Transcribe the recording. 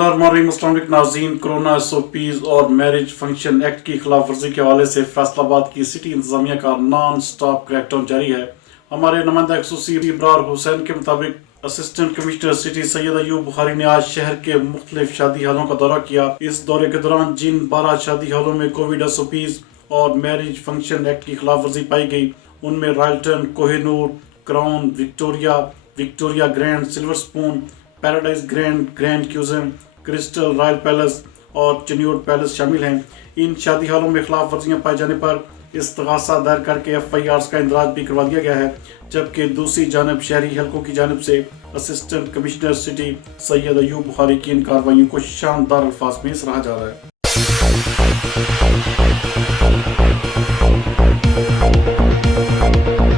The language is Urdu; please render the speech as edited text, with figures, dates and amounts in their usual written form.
اللہ الرحمن الرحیم۔ السلام علیکم ناظرین، کورونا SOPs اور میرج فنکشن ایکٹ کی خلاف ورزی کے حوالے سے فیصل آباد کی سٹی انتظامیہ کا نان سٹاپ کریک ڈاؤن جاری ہے۔ ہمارے نمائندہ خصوصی ابرار حسین کے مطابق اسسٹنٹ کمشنر سٹی سید ایوب بخاری نے آج شہر کے مختلف شادی ہالوں کا دورہ کیا۔ اس دورے کے دوران جن 12 شادی ہالوں میں کووڈ SOPs اور میرج فنکشن ایکٹ کی خلاف ورزی پائی گئی، ان میں Royalton, Koh Noor, Crown, Victoria Grand, Silver Spoon, Paradise Grand, Grand Cuisine, Crystal, Royal Palace اور چنیوٹ پیلس شامل ہیں۔ ان شادی ہالوں میں خلاف ورزیاں پائے جانے پر استغاثہ دائر کر کے FIRs کا اندراج بھی کروا دیا گیا ہے، جبکہ دوسری جانب شہری حلقوں کی جانب سے اسسٹنٹ کمشنر سٹی سید ایوب بخاری کی ان کارروائیوں کو شاندار الفاظ میں سراہا جا رہا ہے۔